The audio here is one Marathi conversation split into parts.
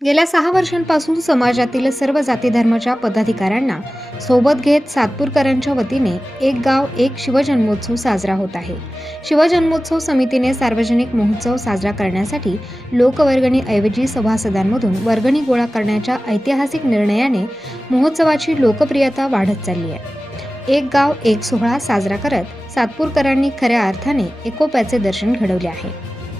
गेल्या 6 वर्षांपासून समाजातील सर्व जाती धर्माच्या पदाधिकाऱ्यांना सोबत घेत सातपूरकरांच्या वतीने एक गाव एक शिवजन्मोत्सव साजरा होत आहे. शिवजन्मोत्सव समितीने सार्वजनिक महोत्सव साजरा करण्यासाठी लोकवर्गणीऐवजी सभासदांमधून वर्गणी गोळा करण्याच्या ऐतिहासिक निर्णयाने महोत्सवाची लोकप्रियता वाढत चालली आहे. एक गाव एक सोहळा साजरा करत सातपूरकरांनी खऱ्या अर्थाने एकोप्याचे दर्शन घडवले आहे.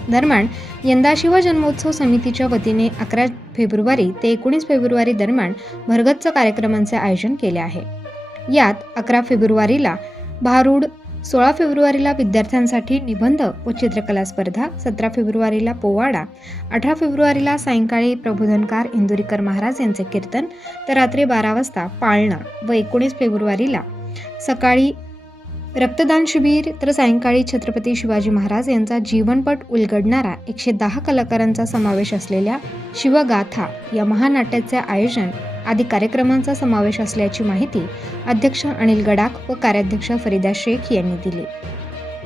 दरम्यान यंदा शिवजन्मोत्सव समितीच्या वतीने 11 फेब्रुवारी ते 19 फेब्रुवारी दरम्यान भरगच्च कार्यक्रमांचे आयोजन केले आहे. यात 11 फेब्रुवारीला भारूड, 16 फेब्रुवारीला विद्यार्थ्यांसाठी निबंध व चित्रकला स्पर्धा, 17 फेब्रुवारीला पोवाडा, 18 फेब्रुवारीला सायंकाळी प्रबोधनकार इंदुरीकर महाराज यांचे कीर्तन, तर रात्री 12 वाजता पाळणा व 19 फेब्रुवारीला सकाळी रक्तदान शिबिर, तर सायंकाळी छत्रपती शिवाजी महाराज यांचा जीवनपट उलगडणारा 110 कलाकारांचा समावेश असलेल्या शिवगाथा या महानाट्याचे आयोजन आदी कार्यक्रमांचा समावेश असल्याची माहिती अध्यक्ष अनिल गडाख व कार्याध्यक्ष फरीदा शेख यांनी दिली.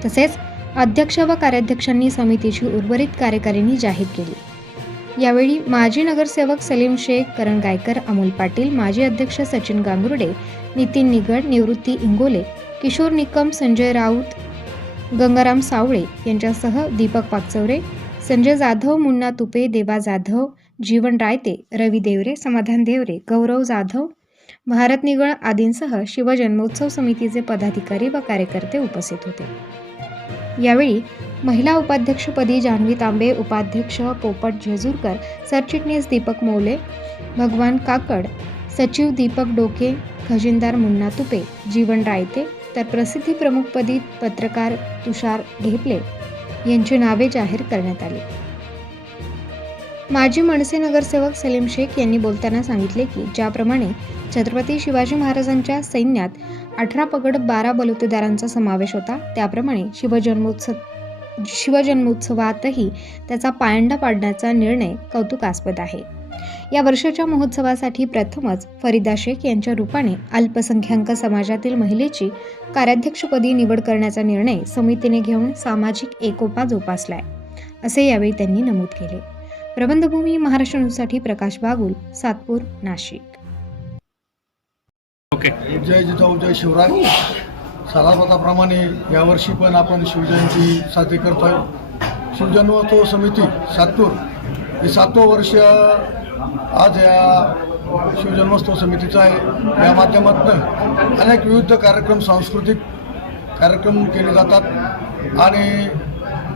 तसेच अध्यक्ष व कार्याध्यक्षांनी समितीची उर्वरित कार्यकारिणी जाहीर केली. यावेळी माजी नगरसेवक सलीम शेख, करण गायकर, अमोल पाटील, माजी अध्यक्ष सचिन गांगुर्डे, नितीन निगड, निवृत्ती इंगोले, किशोर निकम, संजय राऊत, गंगाराम सावळे यांच्यासह दीपक पागचौरे, संजय जाधव, मुन्ना तुपे, देवा जाधव, जीवन रायते, रवी देवरे, समाधान देवरे, गौरव जाधव, भारत निगळ आदींसह शिवजन्मोत्सव समितीचे पदाधिकारी व कार्यकर्ते उपस्थित होते. यावेळी महिला उपाध्यक्षपदी जान्हवी तांबे, उपाध्यक्ष पोपट जेजूरकर, सरचिटणीस दीपक मौले, भगवान काकड, सचिव दीपक डोके, खजिनदार मुन्ना तुपे, जीवन रायते, तर प्रसिद्धी प्रमुखपदी पत्रकार तुषार ढेपले यांची नावे जाहीर करण्यात आली. माजी मनसे नगरसेवक सलीम शेख यांनी बोलताना सांगितले की ज्याप्रमाणे छत्रपती शिवाजी महाराजांच्या सैन्यात 18 पगड 12 बलुतेदारांचा समावेश होता, त्याप्रमाणे शिवजन्मोत्सवातही त्याचा पायंडा पाडण्याचा निर्णय कौतुकास्पद आहे. या वर्षाच्या महोत्सवासाठी प्रथमच फरीदा शेख यांच्या रूपाने अल्पसंख्याक समाजातील महिलेची कार्याध्यक्षपदी निवड करण्याचा निर्णय समितीने घेऊन सामाजिक एकोपा जोपासलाय, असे यावेळी त्यांनी नमूद केले. प्रबंधभूमी महाराष्ट्र न्यूजसाठी प्रकाश बागुल, सातपूर, नाशिक. जय जिजाऊ जय शिवराय. सालाबादाप्रमाणे यावर्षी पण आपण शिवजयंती साजरी करतोय. शिवजन्मोत्सव समिती सातपूर हे 7वं वर्ष आज या शिवजन्मोत्सव समितीचं आहे. या माध्यमातून अनेक विविध कार्यक्रम, सांस्कृतिक कार्यक्रम केले जातात आणि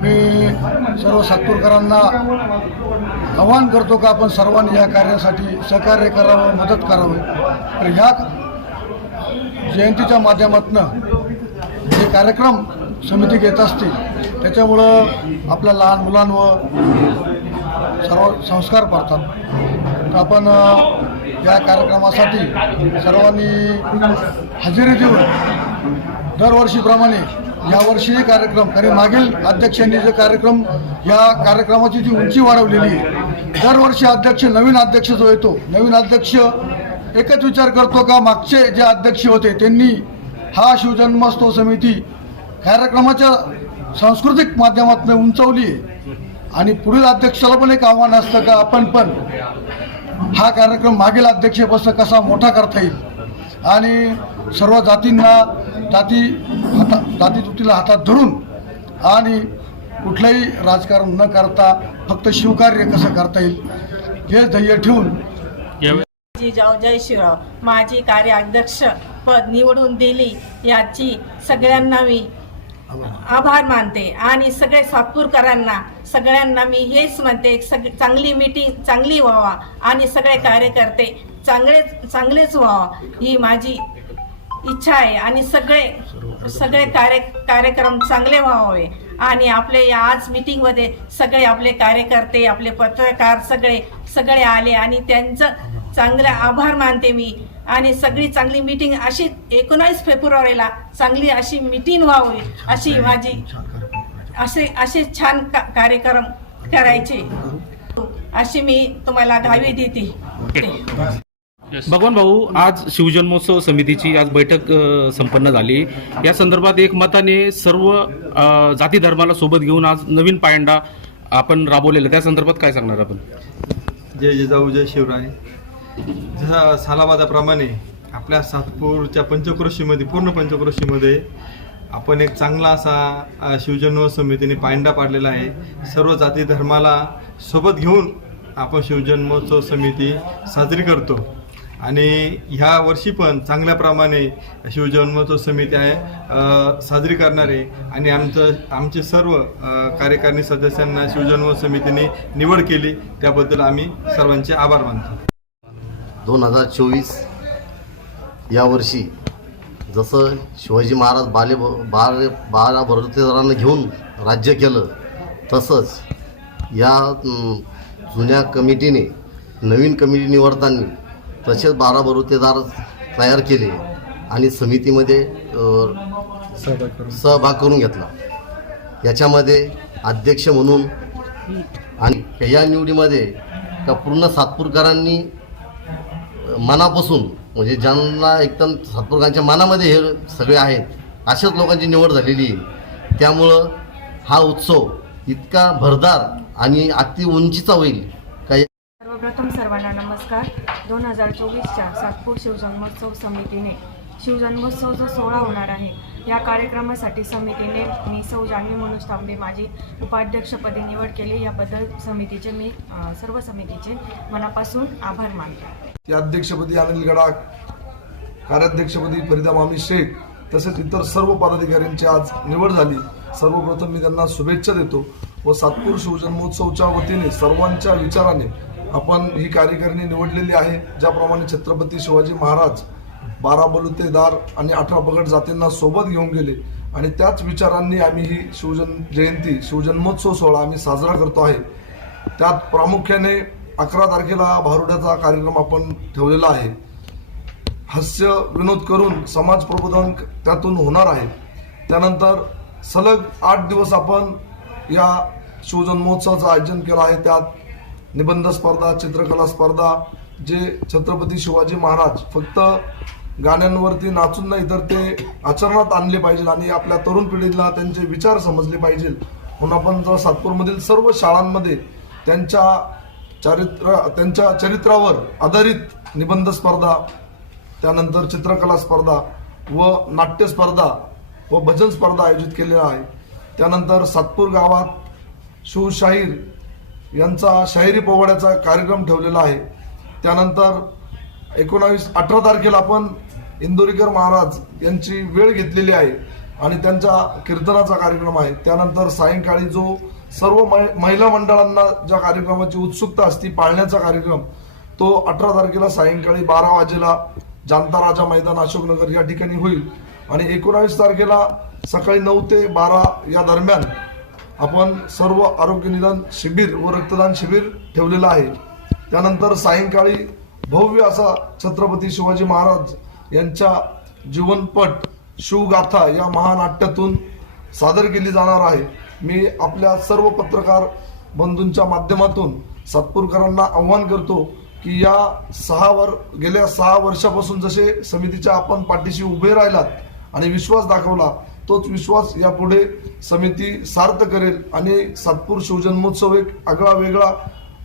मी सर्व सातपूरकरांना आवाहन करतो का आपण सर्वांनी या कार्यासाठी सहकार्य करावं, मदत करावं. तर ह्या जयंतीच्या माध्यमातून जे कार्यक्रम समिती घेत असते त्याच्यामुळं आपल्या लहान मुलांवर सर्व संस्कार पडतात. तर आपण या कार्यक्रमासाठी सर्वांनी हजेरी देऊन दरवर्षीप्रमाणे यावर्षीही कार्यक्रम, कारण मागील अध्यक्षांनी जे कार्यक्रम, या कार्यक्रमाची जी उंची वाढवलेली आहे. दरवर्षी अध्यक्ष, नवीन अध्यक्ष जो येतो, नवीन अध्यक्ष एकच विचार करतो का मागचे जे अध्यक्ष होते त्यांनी हा शिवजन्मोत्सव समिती कार्यक्रमाच्या सांस्कृतिक माध्यमातून उंचवली आहे. आणि पुढील अध्यक्षाला पण एक आव्हान असतं का आपण पण हा कार्यक्रम मागील अध्यक्षापासून कसा मोठा करता येईल आणि सर्व जातींना जातीतुतीला हातात धरून आणि कुठलंही राजकारण न करता फक्त शिवकार्य कसं करता येईल हे ध्येय ठेवून जिजाऊ जय शिवराव माझी कार्याध्यक्ष पद निवडून दिली याची सगळ्यांना मी आभार मानते. आणि सगळे सातपूरकरांना सगळ्यांना मी हेच म्हणते, चांगली मीटिंग चांगली व्हावा आणि सगळे कार्यकर्ते चांगलेच व्हावा ही माझी इच्छा आहे. आणि सगळे कार्यक्रम चांगले व्हावे. आणि आपले या आज मीटिंगमध्ये सगळे आपले कार्यकर्ते, आपले पत्रकार सगळे आले आणि त्यांचं चांगले आभार मानते मी. आणि सगळी चांगली मीटिंग अशी 19 फेब्रुवारीला चांगली अशी मीटिंग व्हावी अशी माझी असे छान कार्यक्रम करायचे अशी मी तुम्हाला ग्वाही देते. भगवान भाऊ, आज शिवजन्मोत्सव समितीची आज बैठक संपन्न झाली. या संदर्भात एक मताने सर्व जाती धर्माला सोबत घेऊन आज नवीन पायंडा आपण राबवलेला, त्या संदर्भात काय सांगणार आपण? जय जिजाऊ जय शिवराय. जसा सालाबादाप्रमाणे आपल्या सातपूरच्या पंचक्रोशीमध्ये पूर्ण पंचक्रोशीमध्ये आपण एक चांगला असा शिवजन्म समितीने पायंडा पाडलेला आहे. सर्व जाती धर्माला सोबत घेऊन आपण शिवजन्मोत्सव समिती साजरी करतो आणि ह्या वर्षी पण चांगल्याप्रमाणे शिवजन्मोत्सव समिती आहे साजरी करणारे आणि आमचे सर्व कार्यकारिणी सदस्यांना शिवजन्मोत्सव समितीने निवड केली त्याबद्दल आम्ही सर्वांचे आभार मानतो. 2024 यावर्षी जसं शिवाजी महाराज बारा बलुतेदारांना घेऊन राज्य केलं तसंच या जुन्या कमिटीने नवीन कमिटी निवडताना तसेच 12 बलुतेदार तयार केले आणि समितीमध्ये सहभाग करून घेतला. याच्यामध्ये अध्यक्ष म्हणून आणि या निवडीमध्ये का पूर्ण सातपूरकरांनी मनापासून म्हणजे ज्यांना एकदम सातपूरकरांच्या मनामध्ये हे सगळे आहेत अशाच लोकांची निवड झालेली आहे. त्यामुळं हा उत्सव इतका भरदार आणि अति उंचीचा होईल का. सर्वप्रथम सर्वांना नमस्कार. 2024च्या सातपूर शिवजन्मोत्सव समितीने शिवजन्मोत्सव जो सोहळा होणार आहे या कार्यक्रमासाठी समितीने मी सौ जान्हवी मनोज तांबे माझी उपाध्यक्षपदी निवड केली. याबद्दल समितीचे मी सर्व समितीचे मनापासून आभार मानते. या अध्यक्षपदी अनिल गडाख, कार्याध्यक्षपदी फरीदा मामी शेख तसेच इतर सर्व पदाधिकाऱ्यांची आज निवड झाली. सर्वप्रथम मी त्यांना शुभेच्छा देतो व सातपूर शिवजन्मोत्सवच्या वतीने सर्वांच्या विचाराने आपण ही कार्यकारिणी निवडलेली आहे. ज्याप्रमाणे छत्रपती शिवाजी महाराज 12 बलुतेदार आणि 18 पगड जातींना सोबत घेऊन गेले आणि त्याच विचारांनी आम्ही ही जयंती शिवजन्मोत्सव सोहळा आम्ही साजरा करतो आहे. त्यात प्रामुख्याने 11 तारखेला भारुडाचा कार्यक्रम आपण ठेवलेला आहे. हास्य विनोद करून समाज प्रबोधन त्यातून होणार आहे. त्यानंतर सलग 8 दिवस आपण या शिवजन्मोत्सवाचं आयोजन केलं आहे. त्यात निबंध स्पर्धा, चित्रकला स्पर्धा, जे छत्रपती शिवाजी महाराज फक्त गाण्यांवरती नाचून नाही तर ते आचरणात आणले पाहिजे आणि आपल्या तरुण पिढीला त्यांचे विचार समजले पाहिजे म्हणून आपण जर सातपूरमधील सर्व शाळांमध्ये त्यांच्या चरित्रावर आधारित निबंध स्पर्धा, त्यानंतर चित्रकला स्पर्धा व नाट्य स्पर्धा व भजन स्पर्धा आयोजित केलेल्या आहे. त्यानंतर सातपूर गावात शिवशाहीर यांचा शाहिरी पोवाड्याचा कार्यक्रम ठेवलेला आहे. त्यानंतर 18 तारखेला आपण इंदोरीकर महाराज यांची वेळ घेतलेली आहे आणि त्यांच्या कीर्तनाचा कार्यक्रम आहे. त्यानंतर सायंकाळी जो सर्व महिला मंडळांना ज्या कार्यक्रमाची उत्सुकता असते पाळण्याचा कार्यक्रम तो 18 तारखेला सायंकाळी 12 वाजेला जांता राजा मैदान अशोकनगर या ठिकाणी होईल आणि 19 तारखेला सकाळी 9 ते 12 या दरम्यान आपण सर्व आरोग्य निदान शिबिर व रक्तदान शिबिर ठेवलेलं आहे. त्यानंतर सायंकाळी भव्य असा छत्रपती शिवाजी महाराज यांच्या जीवनपट शिवगाथा या महानाट्यातून सादर केली जाणार आहे. मी आपल्या सर्व पत्रकार बंधूंच्या माध्यमातून सातपूरकरांना आव्हान करतो की गेल्या 6 वर्षापासून जसे समितीच्या आपण पाठीशी उभे राहिलात आणि विश्वास दाखवला तोच विश्वास यापुढे समिती सार्थ करेल आणि सातपूर शिवजन्मोत्सव एक आगळा वेगळा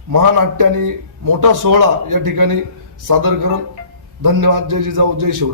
महानाट्य आणि मोठा सोहळा या ठिकाणी सादर करेल. धन्यवाद. जय जिजाऊ जय शिवराय.